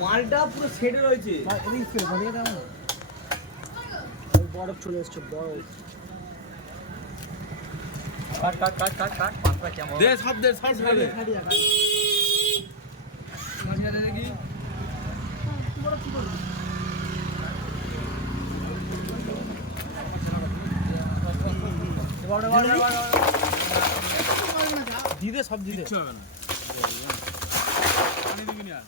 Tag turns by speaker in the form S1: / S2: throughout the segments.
S1: মালটা পুরো সেটে রয়েছে।
S2: বরফ চলে এসছে বরফ।
S1: কাট কাট কাট কাট কাট পাঁচটা কেমন?
S3: দে সব দে সব
S2: দিদে সব দিদে।
S3: পানি দিবি না।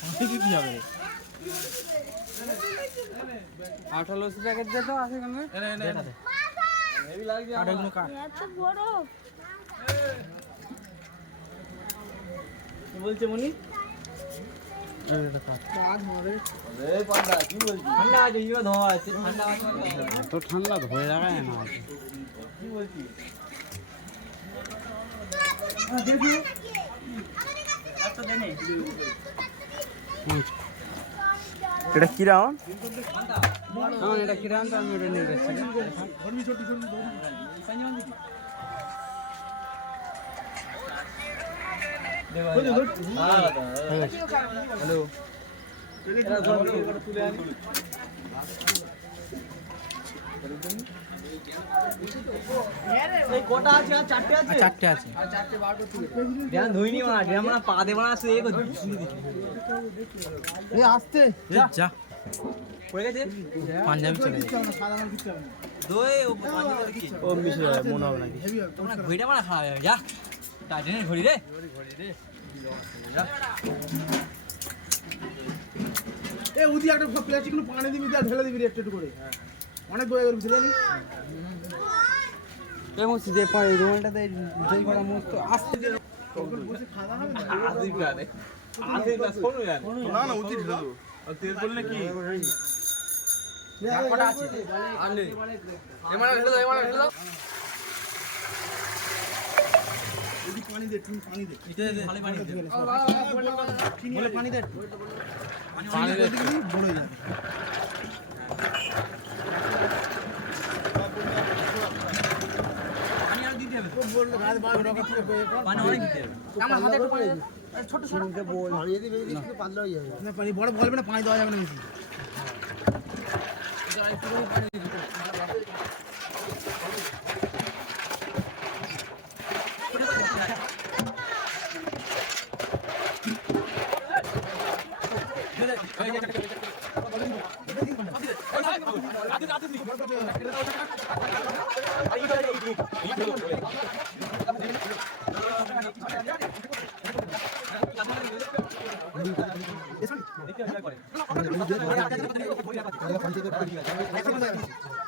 S2: কি হবে
S1: প্যাকেট দে আছে বলছে মনি ঠান্ডা
S2: তো ধরে না
S1: কি
S2: এটা কি রাউন্ড
S1: আমার এটা কিরাম তো আমি এটা নিয়ে গেছি। হ্যালো তুলে আনি এই কটা আছে আর চারটে আছে? ধুইনি মা পা দে আসে এগো
S2: এ আসতে। যা।
S1: পড়ে গেছে?
S2: পাঞ্জাবি চলে
S1: দই ও পাঞ্জাবি
S2: ও মিশে যাবে মনে হবে নাকি?
S1: তোমরা ঘড়িটা খাওয়া যাবে। যা। টাইটেনের ঘড়ি রে।
S4: এ উদি একটা প্লাস্টিক পানি দিবি ঢেলে দিবি একটু একটু করে। অনেক গেল
S2: এবং যে পারে রুমালটাতে করা মস্ত আসতে
S3: না না না উচিত ঢেলে তেল বললে কি
S1: কটা আছে আর নেই এমানা ঢেলে দাও এমানা ঢেলে দাও
S4: পানি দে তুমি পানি দে
S1: এটা দে খালি পানি দে
S4: বলে পানি দে
S3: পানি দে
S4: বড় হয়ে যাবে
S1: পানি আর দিতে হবে
S4: বলল রাত বারো টাকা থেকে বয়ে কর
S1: পানি অনেক দিতে হবে
S4: আমার হাতে একটু পানি দে। ছোট ছোট বল বড় বলবে না পানি দেওয়া যাবে না বেশি হ্যাঁ ধুলুন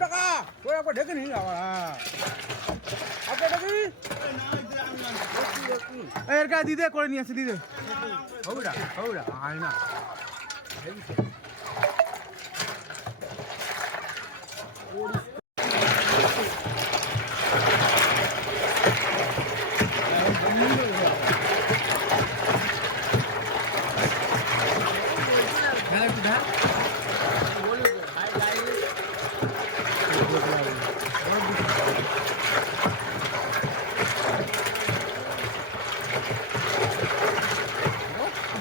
S4: টাকা ওই একবার ঢেকে নি আবার আপনার এর গায়ে দিদে করে নিয়ে আসে দিদে হৌরা হৌরা আয় না
S3: লোকে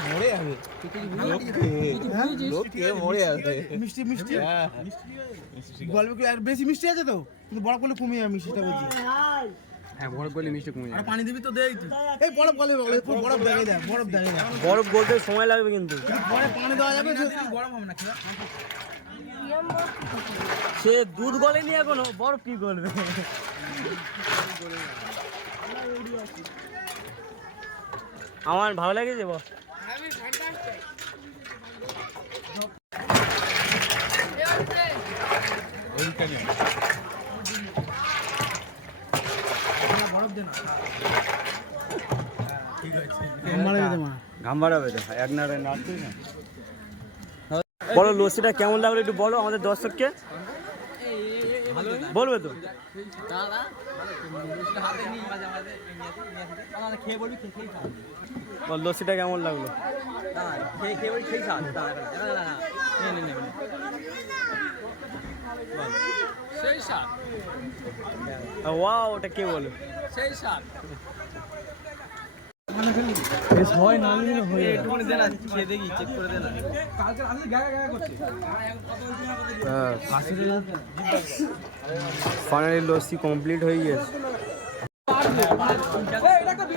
S3: মরে আছে
S4: মিষ্টি মিষ্টি
S3: হ্যাঁ।
S4: গল্প আর বেশি মিষ্টি আছে তো? কিন্তু বড় করলে কমিয়ে যাবে মিষ্টিটা বলছি।
S2: হ্যাঁ বরফ গলে মিষ্টি কমে
S1: আর পানি দিবি তো দেই তুই
S4: এই বরফ গলে বরফ দেখে দেয় বরফ দেখে। দেয়
S2: বরফ গলতে সময় লাগবে কিন্তু।
S4: পরে পানি দেওয়া যাবে
S1: গরম হবে না সে দুধ গলেনি এখনও বরফ কি করবে আমার ভালো লেগেছে বল। বলো লস্যিটা কেমন লাগল একটু বলো আমাদের দর্শককে। বলবে তো। লস্যিটা কেমন লাগল? ওয়াও ওটা কে বলো? ফাইনালি লস্যি কমপ্লিট হয়ে গেছে।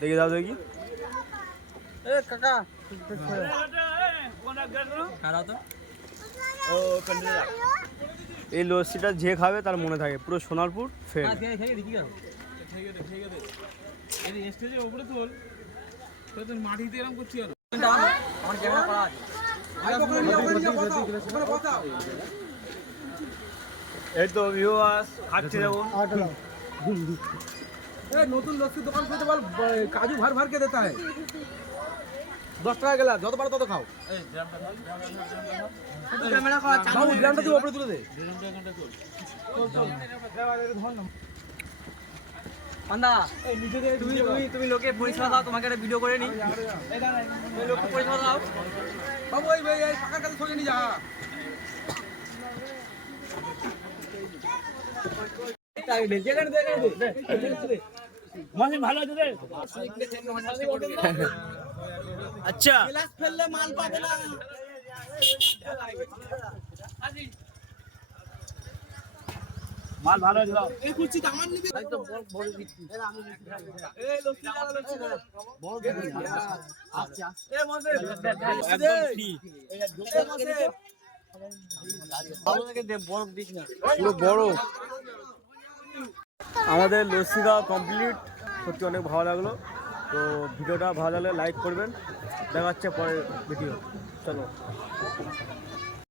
S1: দেখে দাও দেখি এই লস্যিটা যে খাবে তার মনে থাকে পুরো সোনারপুর ফের
S3: মাটিতে এরকম করছি
S1: এই তো ভিউয়ার্স খাচ্ছি দেখুন
S4: নতুন লস্যি দোকান খুলতে বল কাজু ভর ভর কে দেতা है দশ টাকা গেলা যত পারো তত খাও। গ্রামটা তুই ওপরে তুলে দে।
S1: পান্ডা তুমি তুমি তুমি লোকে পরিষেবা দাও তোমাকে একটা ভিডিও করে নি। তুমি লোককে পরিষেবা দাও।
S4: বাবু এই এই এই পাকার কাছে সরিয়ে নিয়ে যা। যেখানে দে এখানে
S1: আচ্ছা
S4: গ্লাস ফেললে মাল পাবে না
S1: মাল ভালো আছে
S4: এই কুচি আমার নিবি এই বড় বিক্রি এই লস্যি দাও লস্যি দাও বড় বিক্রি আচ্ছা এ মজে
S1: একদম ফ্রি
S4: এ মজে
S1: পুরো বড় আমাদের লস্যি খাওয়া কমপ্লিট সত্যি অনেক ভালো লাগল। তো ভিডিওটা ভালো লাগলে লাইক করবেন। দেখা হচ্ছে পরের ভিডিও চলো।